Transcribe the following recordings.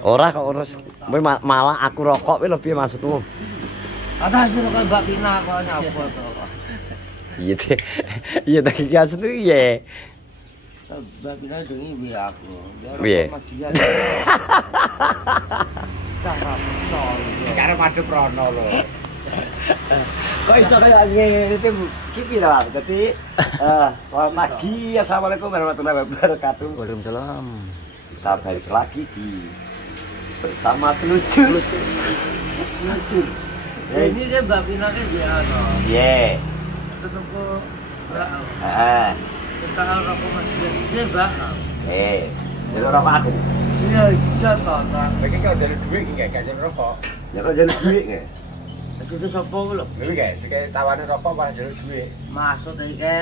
Ora kok urus malah aku rokok lho piye maksudmu? Ada hasil kok Mbak Pina kok nyapa to. Iya deh. Iya tak iki asli piye? Mbak Pina dengi piye aku. Piye? Cara pecol. Karo madhep rono lho. Kok iso kaya ngene iki iki piye lho. Dadi selamat pagi. Assalamualaikum warahmatullahi wabarakatuh. Waalaikumsalam. Kita balik lagi di bersama Telucur. Telucur. Ini saya Mbak Pina kan dia to. Iya. Tetep kok Mbak. Heeh. Kita rokok masih dia Mbak. Jadi rokok aku. Iya, iya to. Iki kok jalur duit iki gak jalur rokok. Ya kok jalur duit nggih. Itu sapa lho? Lha iki kayak tawane rokok malah jalur duit. Maksud iki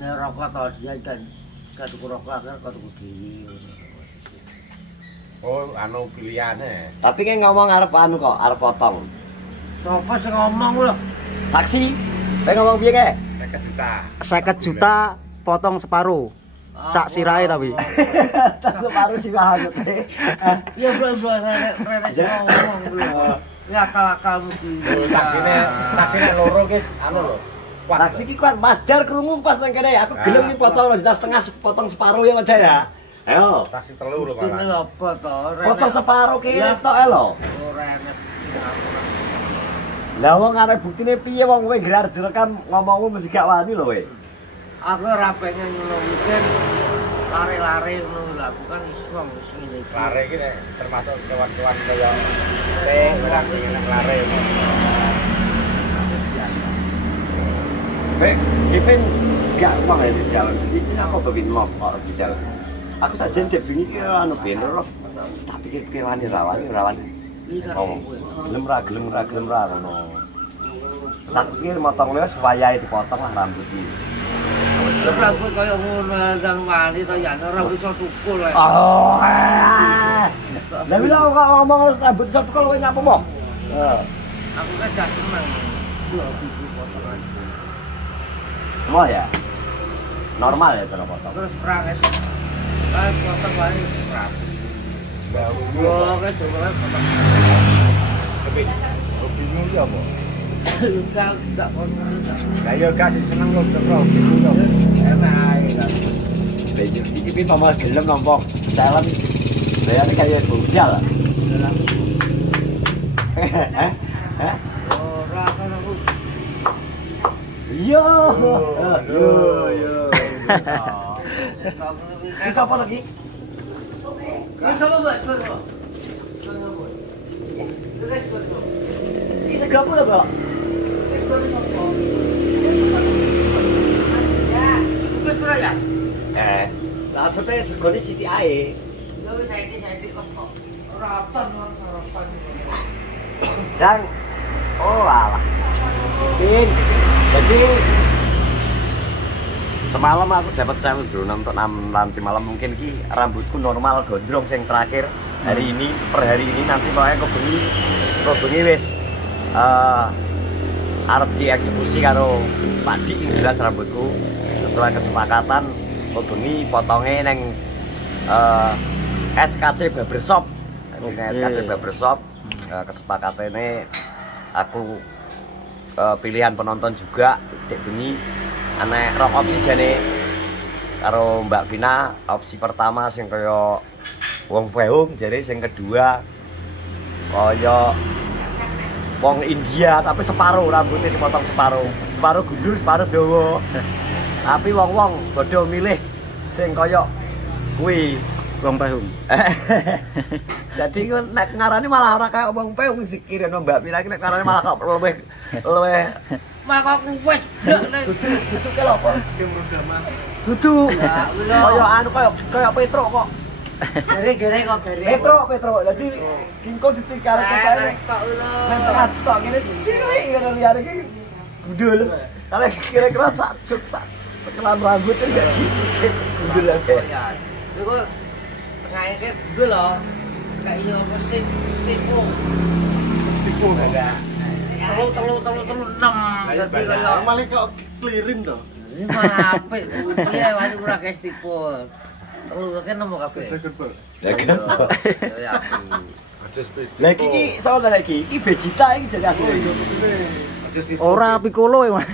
nek rokok to dia kan tuku rokok akhir kok tuku dhewe. Oh, anu pilihane. Tapi kan ngomong arep anu kok, arep potong. Sapa sing ngomong lho? Saksi. Kowe ngomong piye kae? 50 juta. 50 juta potong separuh. Sak sirahe tapi. Tak separuh sih maksudnya. Iya bro, rene sing ngomong bro. Ya akal-akal mesti. Saksine loro guys, anu lho. Saksi ki kuat Mas Dar krungu pas nang kene. Aku gelem iki potong 2,5 juta potong separuh ya aja ya. Ayo. Saksi telu lho Ini malah. apa to? Potong separuh kene tok lho. Rene. Lah wong arep buktine piye wong kowe gelar direkam ngomongmu mesti gak wani lho kowe. Aku ora pengen ngono mikir lare-lare ngono lho, bukan wong sing ngene iki. Lare iki nek termasuk kewan-kewan kaya teh ora pengen lare. Kowe dipen gak wong ya di jalan. Iki apa begin lop kok di jalan. Aku sajen cek bengi ki anu bener loh. Tapi ki wani rawani. Ngomong. Gelem ra ngono. Sakit motong wis wayahe dipotong lah rambut iki. Rambut kaya ngono ndang wani to ya ora bisa tukul lek. Oh. Lah bila kok ngomong rambut iso tukul kowe nyapa mo? Aku kan gak seneng. Yo iki potongan. Mo ya. Normal ya cara potong. Terus perang es. Kan potong wae perang. Yo kan coba potong. Tapi bingung ya apa? Enggak potong. Lah yo gak seneng kok terus bingung yo. Enak ae. Baju iki pamal gelem nampa jalan. Bayane kaya bujal. Hah? Ora kan aku. Yo. Iki sapa lagi? Kan sama Mbak, Iki segapu ta, Pak? ya? Maksudnya segone sithik ae. Yo saiki kok raton sarapan. Dan oh alah. Jadi semalam aku dapat challenge dulu untuk nanti malam mungkin ki rambutku normal gondrong yang terakhir hari ini per hari ini nanti pokoknya kok bengi wis arep dieksekusi karo Pak Dik yang jelas rambutku sesuai kesepakatan kok bengi potongnya neng SKC Barbershop. SKC Barbershop kesepakatannya aku pilihan penonton juga dek bengi ana rok opsi jane karo Mbak Vina. Opsi pertama sing kaya wong peung, jare sing kedua kaya wong India tapi separuh rambutnya dipotong separuh gundul separuh dawa. Tapi wong-wong padha milih sing kaya kuwi Wong peung. Jadi nek ngarani malah ora kaya wong peung sing kirene Mbak Vina iki nek ngarani malah kok luwih Makok wis Dudu ke lho apa? Dudu. Kaya anu kaya Petro kok. gere kok gere. Petro. Dadi kingko ditikar kaya stok lho. nang tengah stok ngene cilik ngene liyane iki gundul. Kalau kira-kira sak sekelan rambut itu gundul ae. Ya. Iku tengah iki gundul lho. Kayak yo mesti tipu. Tipu enggak. Telu 6. Dadi kaya malah kok clearing to. Ini malah apik. Piye wae ora guys tipu. Telu kan nemu kabeh. Ya kan. Ya. Lah iki sama ta iki? Iki Vegeta iki jadi asli. Ora Piccolo ya, Mas.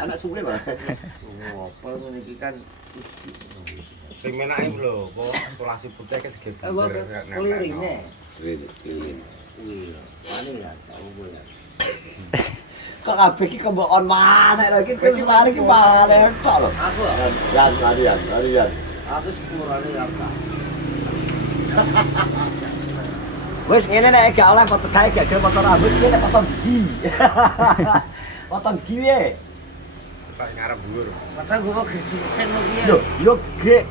Anak suwe, Mas. Apa ngene iki kan Sing menake lho, kok kolasi putih kan digeber. kelirine. Wih. Wani ya, tahu ya. Kok kabeh iki kembokon maneh lho iki terus mari iki maneh tok lho. Aku Larian. aku sepurane ya Kak. Wis ngene nek gak oleh foto gawe gak gelem foto rambut iki nek potong gigi. Potong gigi wae. Tak ngarep dhuwur. Padahal gua gaji mesin lo piye? Yo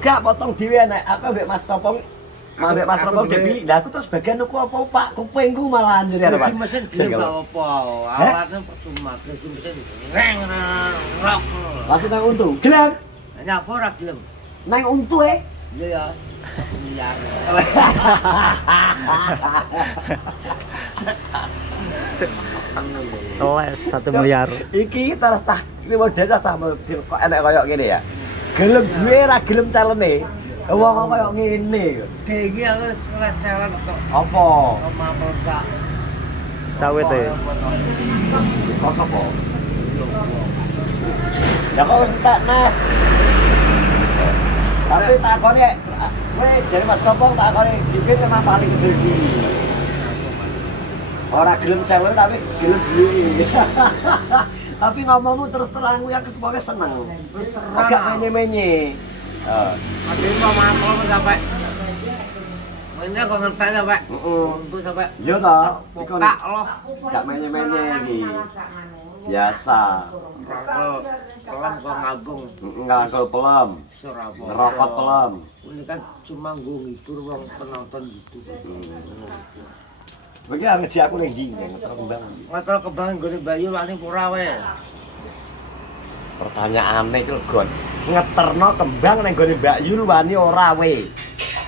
gak potong dhewe nek aku mbek Mas Topong. Mbek Mas Topong Dewi, lah aku terus bagian nuku apa Pak kupingku malah anjir ya Pak. Gaji mesin gelem gak apa. Alatnya percuma gaji mesin. Reng rok. Masih nang untu. Gelem. Nyapa ora gelem. Nang untu e. Iya ya. Miliar. Les 1 miliar. Iki terus cah iki model cah model kok enek koyo ngene ya. Gelem duwe ra gelem calene. Wong kok koyo ngene. Iki aku wis jalan kok. Apa? Mamel Kak. Sawite. Kos apa? Ya kok wis tak nah. Tapi takone kowe jare Mas Topong takone iki emang paling gede iki. Ora gelem calene tapi gelem duwe. Tapi ngomongmu terus terang kuwi aku semoga seneng. Terus terang. Agak menye-menye. Heeh. Ade kok mamel sampai. Ini kok ngetek sampai. Untuk sampai. Iya toh. Iku Kak loh. gak menye-menye iki. Biasa. Rokok pelam kok ngabung. Nganggo pelem, Surabaya. ngerokok pelem. Ini kan cuma nggo ngibur wong penonton gitu. Bagi ngeji aku ning ndi ngeter kembang. Ngeter kembang nggone Bayu wani pura wae. Pertanyaane iki lho, Gon. Ngeterno kembang ning gone Mbak Yul wani ora we.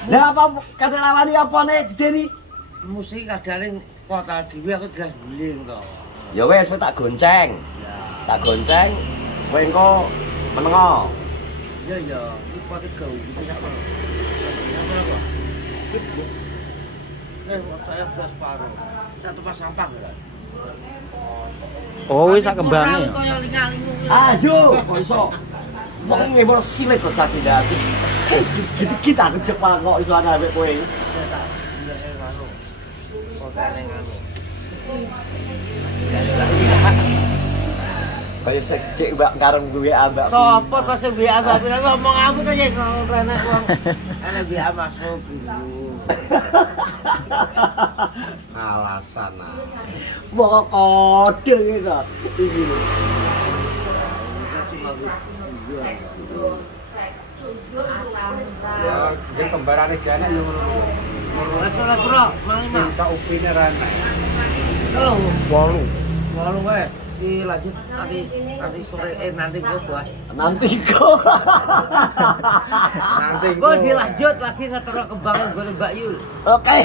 Lah apa kadang wani apane dideni? Musik kadang kota dhewe aku jelas guling to. Ya wis kowe tak gonceng. Ya. Tak gonceng. Kowe engko menengo. Iya iya, iki pati gawe gitu sak. Saya belas paru. Satu pas sampah kan. Oh, wis sak kembange. Koyo lingalingu. Ayo, kok iso. Wong ngebor silet kok cak ndak. Dikit aku cepak kok iso ana mek kowe. Kayak cek mbak karung gue ambak. Sopo kok sing WA tapi ngomong kamu kan ya enak wong. Enak WA masuk dulu. Alasan ah. Wong kode gitu. Iki lho. Cuma Ya, sing kembarane gane yo ngono. Wes ora bro, mang. Minta upine ra enak. Halo. 8. Lalu wae dilanjut nanti sore nanti gue bahas. Nanti kok. Nanti Gue dilanjut lagi ngetero kembangan gue Mbak Yul. Oke.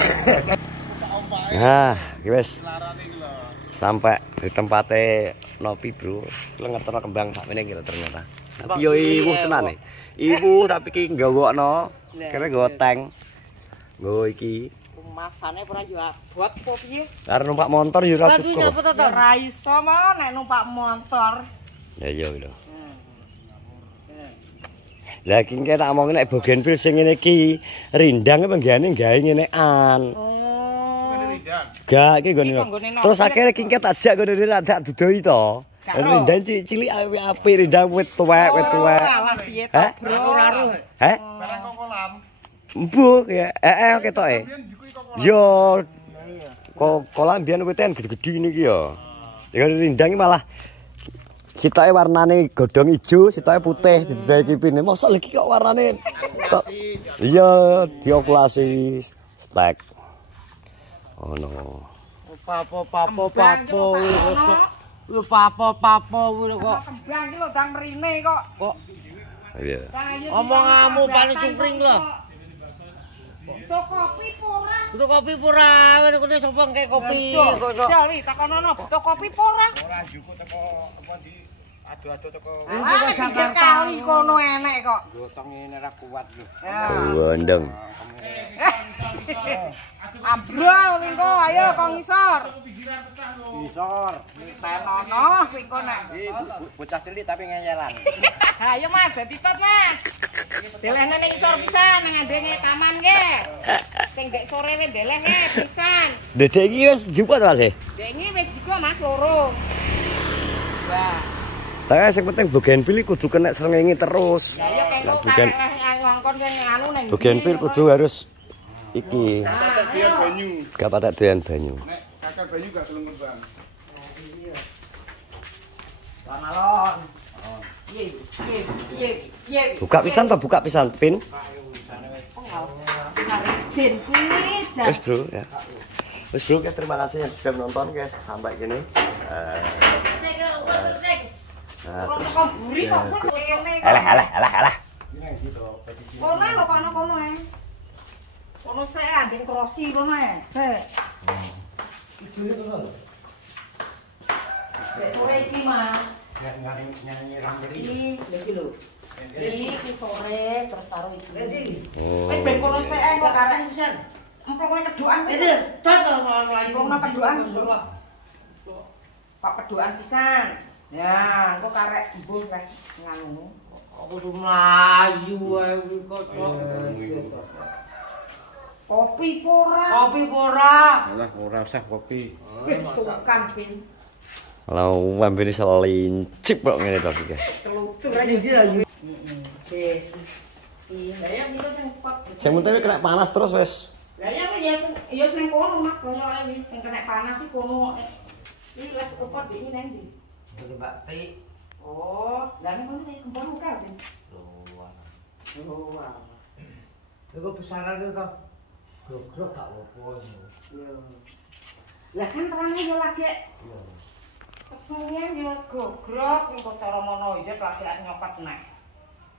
Nah, wis sampai di tempatnya Nopi bro. Lu ngetero kembang sak meneh kira ternyata. Tapi yo ibu tenan nih. Ibu tapi ki nggawokno. Kira nggawa tank. Nggawa iki. Masane ora yo abot apa piye? Karena numpak motor yo ora Tadi cukup. nyapa to? Ora iso mah nek numpak motor. Ya iya lho. Lah iki tak omongin nek Bougainville sing ngene iki rindang penggane gawe ngenekan. Oh. Gak iki gone. Terus akhirnya kingket ajak gone tak dudoi to. Rindang cilik apik rindang wit tuwek. Salah piye to, Heh? Bro? Heh? Mbuh ya. Ketoke. Yo kok kolam biyen witen gede-gede niki ya. Ya rindang iki malah sitoke warnane godhong ijo, sitoke putih didadahi kipine. Mosok iki kok warnane kok iya diokulasi stek. Oh no. Papo. Lu papo kok. Kembang iki lho dang mrine kok. Iya. Omonganmu paling cungkring lho. Butuh kopi pora. Butuh kopi pura, kene sapa ngke kopi. Jali takonono butuh kopi pora. Ora juku teko apa di Adu-adu teko. Alah pinggir kali kono enek kok. Gotong ini ora kuat lho. Gondeng. Ambrol wingko, ayo kok ngisor. Isor. Tenono wingko nek. Bocah cilik tapi ngeyelan. Ayo Mas, dadi tot Mas. Delehne ning isor pisan nang ngandenge taman nggih. Sing dek sore wis deleh nggih pisan. Dedek iki wis jupuk to Mas. Dek iki wis jigo Mas loro. Wah. Lah sing penting Bougainville kudu kena srengenge terus. Ya iya kengko Bukan. karek ngongkon sing anu ning. Bougainville kudu harus iki. Doyan banyu. Gak patek doyan banyu. Nek kakak banyu gak gelem Bang. Panalon. Ye. Buka pisan to, buka pisan pin. Ben kuwi jan. Wes bro ya. Wes bro, ya, terima kasih yang sudah menonton guys sampai gini. Kok buri kok kowe ngene. Alah. Kono lho kono Kono sik anding krosi kono ae. Sik. Ijune kono lho. Sik sore iki Mas. Nyanyi ramberi. Iki lho. Iki sore terus karo iki. Oh. Wis ben kono sik kok karek pisan. Emplokne kedokan. Emplokne kedokan. Pak pedokan pisan. Ya, engko karek mbuh lah nganu. Aku tuh melayu ae kok. Kopi pora. Kopi pora. Alah ora usah kopi. Pin sukan pin. Kalau ambene selincip kok ngene to iki. Kelucur aja. Heeh. Iya, ya milo sing pot. Sing penting kena panas terus wes. Lah ya ya sing kono Mas, kono ae sing kena panas iki kono. Iki lek pot iki nang ndi? Mbak Ti. Oh, lah ning kono iki kembang ka, Pin. Oh. Itu besaran itu toh. Grok tak apa-apa. Lah kan terane yo lagi. Kesengen yo gogrok engko cara mono iso lagi nyokot nek.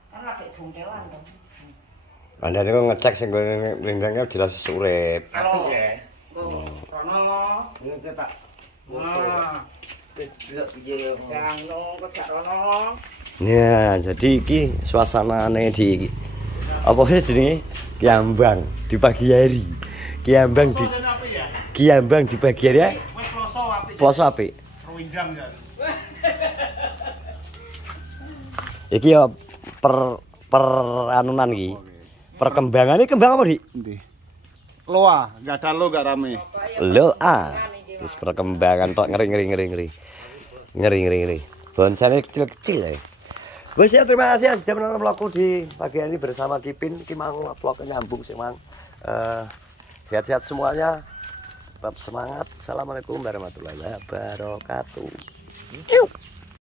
Kan lagi dongkelan to. Anda niku ngecek sing ringgangnya jelas urip. Apik ya. Rono. Ini kita Nah, delok piye. jangan nunggu jak rono. Ya, jadi iki suasanane di apa sih jenenge? Kiambang di pagi hari. Kiambang di pagi hari ya. Wis kloso apik. Ploso apik. Rwindang ya. Iki ya per anunan iki. Perkembangannya kembang apa, Dik? Endi? Loa, enggak ada lo enggak rame. Lo wis perkembangan tok ngeri. Bonsai kecil-kecil ya. Wes ya, terima kasih sudah menonton vlogku di pagi ini bersama Kipin. Ki mang vlog nyambung sih mang. Sehat-sehat semuanya. Tetap semangat. Assalamualaikum warahmatullahi wabarakatuh.